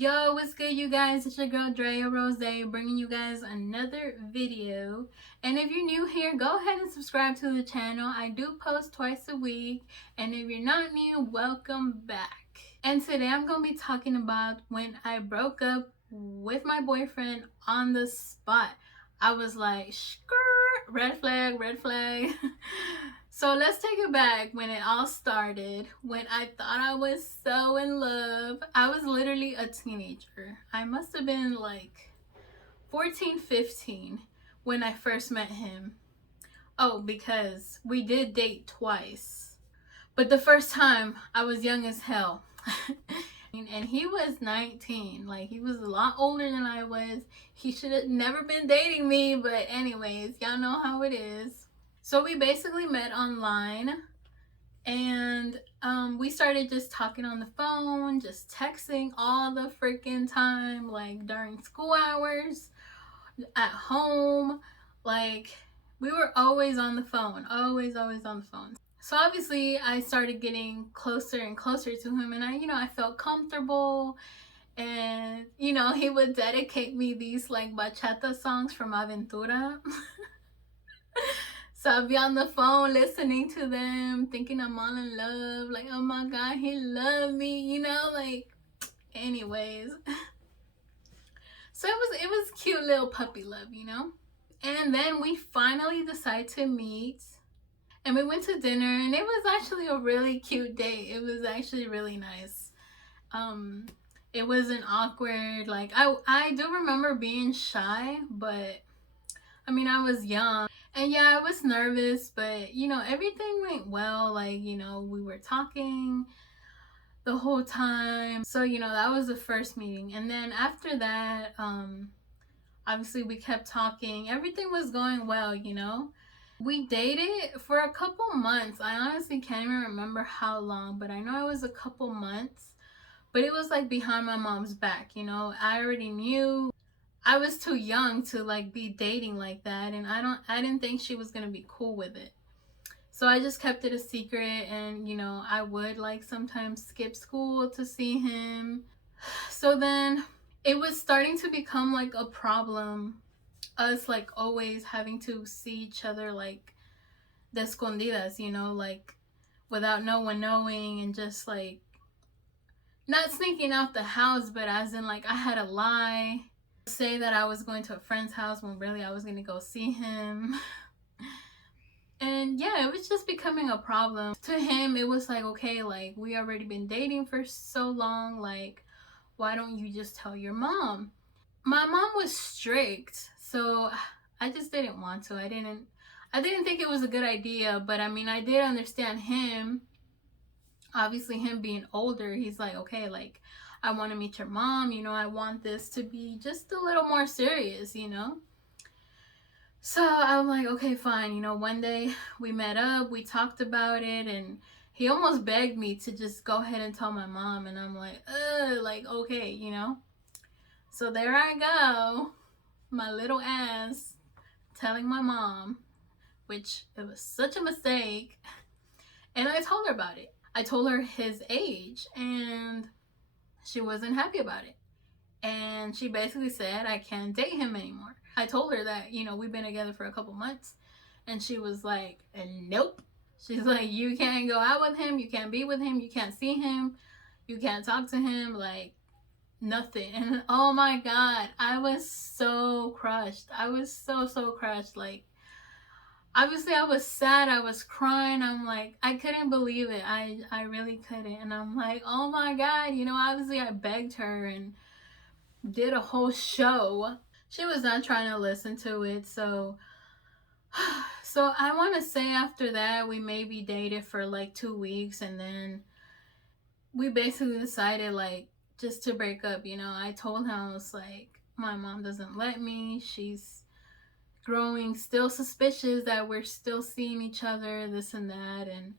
Yo, what's good, you guys? It's your girl Drea Rozayyy, bringing you guys another video. And if you're new here, go ahead and subscribe to the channel. I do post twice a week, and if you're not new, welcome back. And today I'm gonna be talking about when I broke up with my boyfriend on the spot. I was like, skirt, red flag, red flag. So let's take it back when it all started, when I thought I was so in love. I was literally a teenager. I must have been like 14, 15 when I first met him. Oh, because we did date twice. But the first time I was young as hell. And he was 19. Like, he was a lot older than I was. He should have never been dating me, but anyways, y'all know how it is. So we basically met online, and we started just talking on the phone, just texting all the freaking time, like during school hours, at home. Like, we were always on the phone, always on the phone. So obviously I started getting closer and closer to him, and I felt comfortable. And he would dedicate me these like bachata songs from Aventura. So I'll be on the phone listening to them, thinking I'm all in love, like, oh my god, he loved me, like, anyways. So it was cute little puppy love. And then we finally decided to meet, and we went to dinner, and it was actually a really cute date. It was actually really nice. It wasn't awkward. Like, I do remember being shy, but I was young. And yeah, I was nervous, but everything went well. Like, we were talking the whole time. So, that was the first meeting. And then after that, obviously we kept talking. Everything was going well. We dated for a couple months. I honestly can't even remember how long, but I know it was a couple months. But it was like behind my mom's back. I already knew I was too young to like be dating like that, and I didn't think she was gonna be cool with it. So I just kept it a secret, and I would like sometimes skip school to see him. So then it was starting to become like a problem, us like always having to see each other like de escondidas, like without no one knowing, and just like not sneaking out the house, but as in like I had to lie, say that I was going to a friend's house when really I was going to go see him. And yeah, it was just becoming a problem. To him, it was like, okay, like, we already been dating for so long, like, why don't you just tell your mom? My mom was strict, so I just didn't want to. I didn't think it was a good idea, but I did understand him. Obviously, him being older, he's like, okay, like, I want to meet your mom, I want this to be just a little more serious. So I'm like, okay, fine. One day we met up, we talked about it, and he almost begged me to just go ahead and tell my mom, and I'm like, okay. So there I go, my little ass, telling my mom, which it was such a mistake. And I told her about it. I told her his age, and she wasn't happy about it. And she basically said I can't date him anymore. I told her that, we've been together for a couple months. And she was like, nope. She's like, you can't go out with him. You can't be with him. You can't see him. You can't talk to him. Like, nothing. And oh my God, I was so crushed. I was so crushed. Like, obviously I was sad. I was crying. I'm like, I couldn't believe it. I really couldn't. And I'm like, oh my God, obviously I begged her and did a whole show. She was not trying to listen to it. So I want to say after that we maybe dated for like 2 weeks, and then we basically decided like just to break up. I told him, I was like, my mom doesn't let me. She's growing still suspicious that we're still seeing each other, this and that. And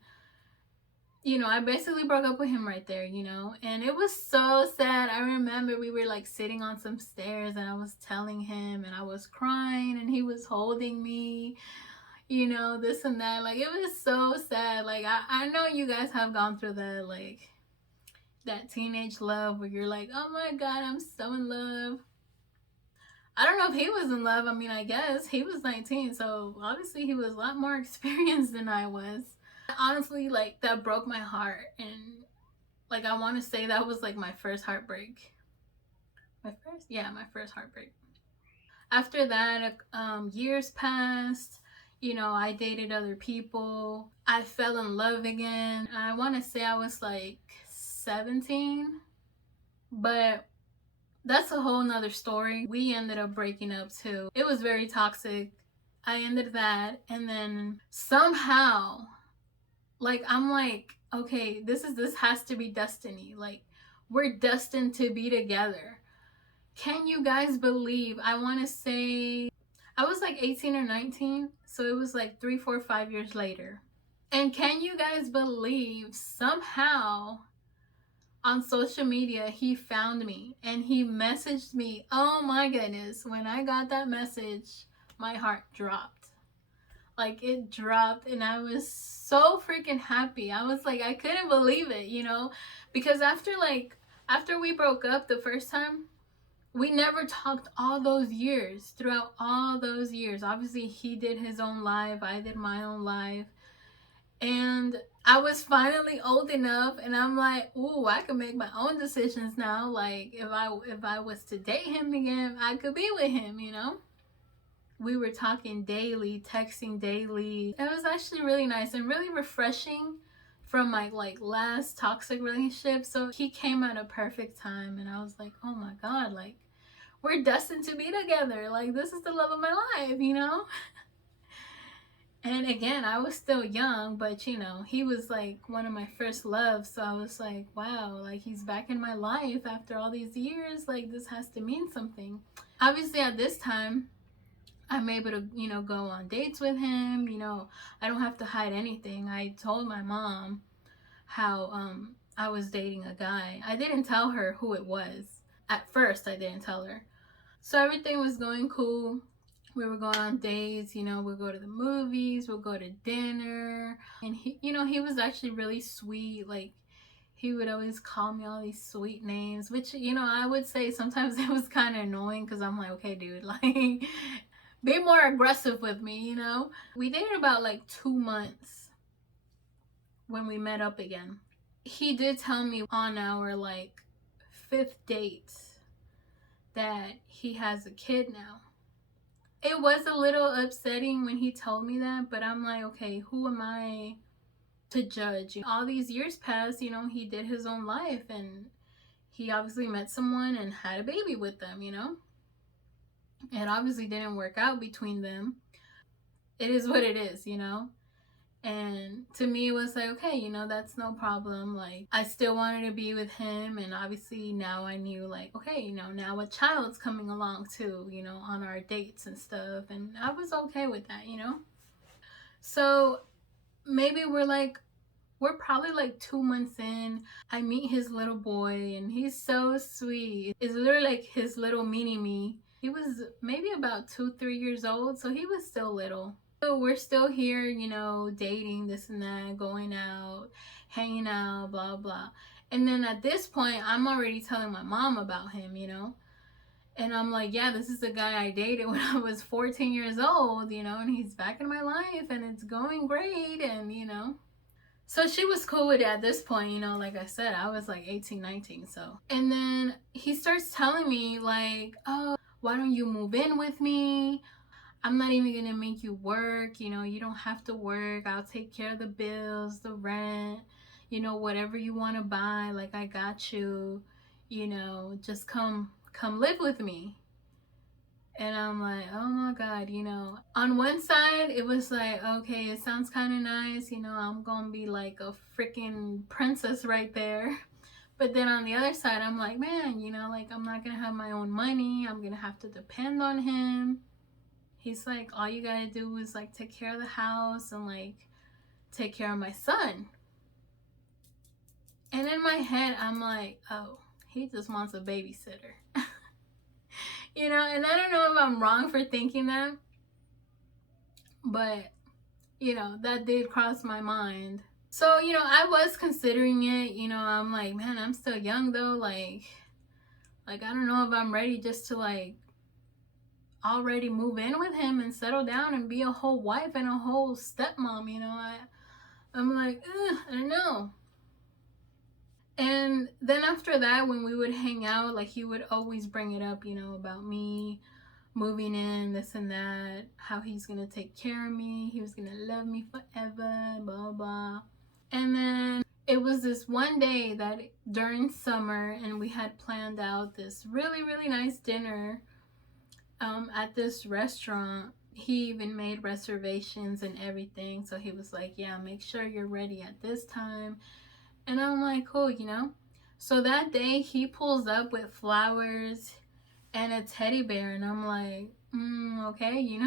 I basically broke up with him right there, and it was so sad. I remember we were like sitting on some stairs, and I was telling him, and I was crying, and he was holding me, this and that. Like, it was so sad. Like, I know you guys have gone through that. Like, that teenage love where you're like, oh my god, I'm so in love. I don't know if he was in love. I mean, I guess he was 19, so obviously he was a lot more experienced than I was. Honestly, like, that broke my heart. And, like, I want to say that was, like, my first heartbreak. My first? Yeah, my first heartbreak. After that, years passed. You know, I dated other people. I fell in love again. I want to say I was, like, 17. But that's a whole nother story. We ended up breaking up too. It was very toxic. I ended that, and then somehow, like, I'm like, okay, this has to be destiny. Like, we're destined to be together. Can you guys believe? I want to say I was like 18 or 19, so it was like 3, 4, 5 years later. And can you guys believe somehow on social media he found me and he messaged me? Oh my goodness, when I got that message, my heart dropped. Like, it dropped, and I was so freaking happy. I was like, I couldn't believe it, you know, because after we broke up the first time, we never talked all those years. Throughout all those years, obviously he did his own life, I did my own life, and I was finally old enough, and I'm like, ooh, I can make my own decisions now. Like, if I was to date him again, I could be with him, you know. We were talking daily, texting daily. It was actually really nice and really refreshing from my, like, last toxic relationship. So he came at a perfect time, and I was like, oh my god, like, we're destined to be together. Like, this is the love of my life, you know. And again, I was still young, but you know, he was like one of my first loves. So I was like, wow, like, he's back in my life after all these years. Like, this has to mean something. Obviously, at this time, I'm able to, you know, go on dates with him. You know, I don't have to hide anything. I told my mom how I was dating a guy. I didn't tell her who it was. At first, I didn't tell her. So everything was going cool. We were going on dates, you know, we'll go to the movies, we'll go to dinner. And he, you know, he was actually really sweet. Like, he would always call me all these sweet names, which, you know, I would say sometimes it was kind of annoying because I'm like, okay, dude, like, be more aggressive with me, you know? We dated about like 2 months when we met up again. He did tell me on our like fifth date that he has a kid now. It was a little upsetting when he told me that, but I'm like, okay, who am I to judge? All these years passed, you know, he did his own life, and he obviously met someone and had a baby with them, you know? It obviously didn't work out between them. It is what it is, you know? And to me, it was like, okay, you know, that's no problem. Like, I still wanted to be with him. And obviously, now I knew, like, okay, you know, now a child's coming along too, you know, on our dates and stuff. And I was okay with that, you know? So maybe we're probably like 2 months in. I meet his little boy, and he's so sweet. It's literally like his little mini me. He was maybe about 2, 3 years old, so he was still little. So we're still here, you know, dating, this and that, going out, hanging out, blah, blah. And then at this point, I'm already telling my mom about him, you know. And I'm like, yeah, this is the guy I dated when I was 14 years old, you know, and he's back in my life, and it's going great, and, you know. So she was cool with it at this point, you know, like I said, I was like 18, 19, so. And then he starts telling me, like, oh, why don't you move in with me? I'm not even gonna make you work, you know, you don't have to work. I'll take care of the bills, the rent, you know, whatever you want to buy, like, I got you, you know, just come live with me. And I'm like, oh my god, you know. On one side, it was like, okay, it sounds kind of nice, you know, I'm gonna be like a freaking princess right there. But then on the other side, I'm like, man, you know, like, I'm not gonna have my own money. I'm gonna have to depend on him. He's like, all you gotta do is like take care of the house and like take care of my son. And in my head, I'm like, oh, he just wants a babysitter. You know, and I don't know if I'm wrong for thinking that, but, you know, that did cross my mind. So, I was considering it. I'm like, man, I'm still young though. Like I don't know if I'm ready just to like already move in with him and settle down and be a whole wife and a whole stepmom. I'm like, I don't know. And then after that, when we would hang out, like he would always bring it up, about me moving in, this and that, how he's gonna take care of me, he was gonna love me forever, blah blah. And then it was this one day that during summer, and we had planned out this really, really nice dinner at this restaurant. He even made reservations and everything. So he was like, yeah, make sure you're ready at this time. And I'm like, cool. So that day he pulls up with flowers and a teddy bear. And I'm like, okay,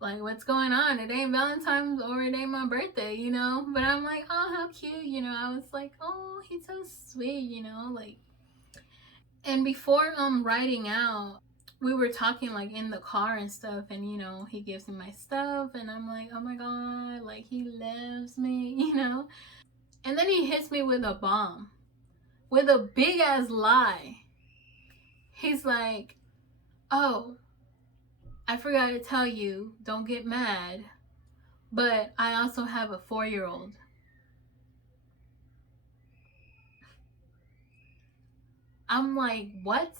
like what's going on? It ain't Valentine's or it ain't my birthday. But I'm like, oh, how cute. I was like, oh, he's so sweet. Like, and before riding out, we were talking like in the car and stuff, and he gives me my stuff, and I'm like, oh my god, like he loves me. And then he hits me with a bomb, with a big ass lie. He's like, oh, I forgot to tell you, don't get mad, but I also have a 4-year-old. I'm like, what?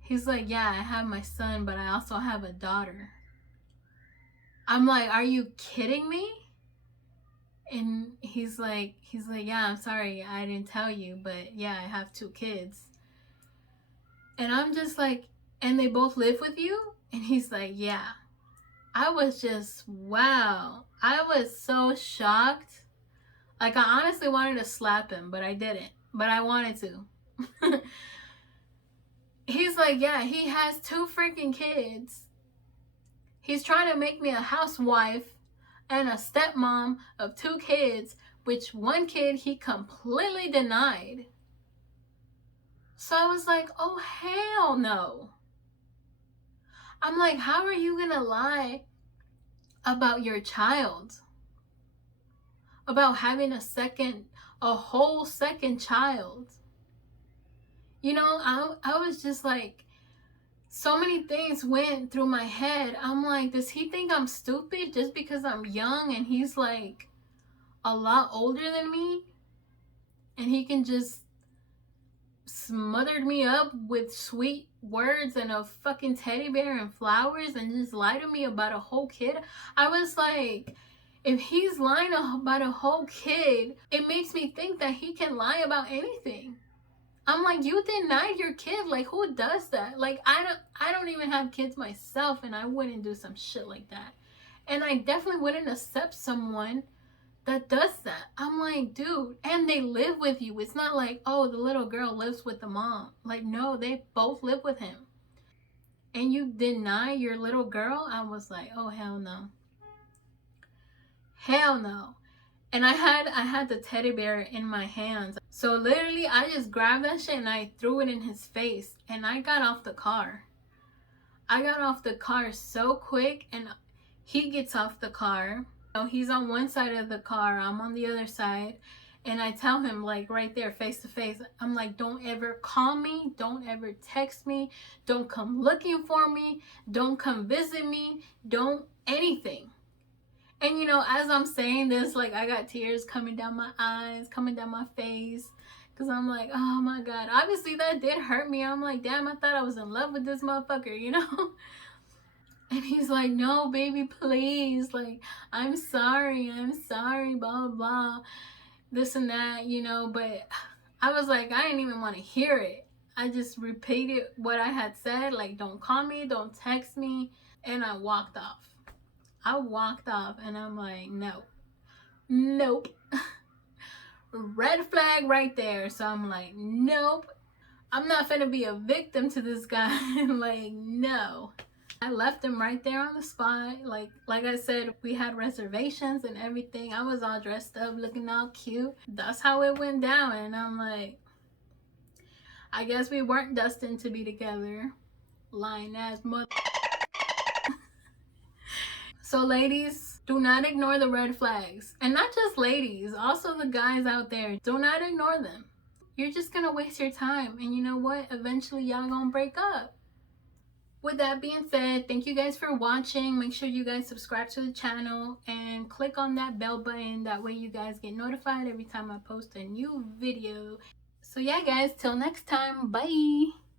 He's like, yeah, I have my son, but I also have a daughter. I'm like, are you kidding me? And he's like, yeah, I'm sorry, I didn't tell you, but yeah, I have 2 kids. And I'm just like, and they both live with you? And he's like, yeah. I was just, wow. I was so shocked. Like, I honestly wanted to slap him, but I didn't. But I wanted to. He's like, yeah, he has 2 freaking kids. He's trying to make me a housewife and a stepmom of 2 kids, which one kid he completely denied. So I was like, oh, hell no. I'm like, how are you gonna lie about your child? About having a whole second child? I was just like, so many things went through my head. I'm like, does he think I'm stupid just because I'm young and he's like a lot older than me? And he can just smothered me up with sweet words and a fucking teddy bear and flowers and just lie to me about a whole kid. I was like, if he's lying about a whole kid, it makes me think that he can lie about anything. I'm like, you denied your kid. Like, who does that? Like, I don't even have kids myself, and I wouldn't do some shit like that. And I definitely wouldn't accept someone that does that. I'm like, dude, and they live with you. It's not like, oh, the little girl lives with the mom. Like, no, they both live with him. And you deny your little girl? I was like, oh, hell no. Hell no. And I had the teddy bear in my hands. So literally I just grabbed that shit and I threw it in his face and I got off the car. I got off the car so quick and he gets off the car. He's on one side of the car, I'm on the other side. And I tell him, like, right there, face to face, I'm like, don't ever call me, don't ever text me, don't come looking for me, don't come visit me, don't anything. And as I'm saying this, like, I got tears coming down my eyes, coming down my face. Because I'm like, oh my God. Obviously, that did hurt me. I'm like, damn, I thought I was in love with this motherfucker. And he's like, no, baby, please. Like, I'm sorry, blah, blah, this and that. But I was like, I didn't even want to hear it. I just repeated what I had said, like, don't call me, don't text me. And I walked off. And I'm like, no, nope. Red flag right there. So I'm like, nope. I'm not gonna be a victim to this guy. Like, no. I left him right there on the spot. Like I said, we had reservations and everything. I was all dressed up, looking all cute. That's how it went down. And I'm like, I guess we weren't destined to be together. Lying ass mother. So ladies, Do not ignore the red flags. And not just ladies, also the guys out there. Do not ignore them. You're just gonna waste your time. And you know what? Eventually y'all gonna break up. With that being said, thank you guys for watching. Make sure you guys subscribe to the channel and click on that bell button. That way you guys get notified every time I post a new video. So yeah guys, till next time, bye.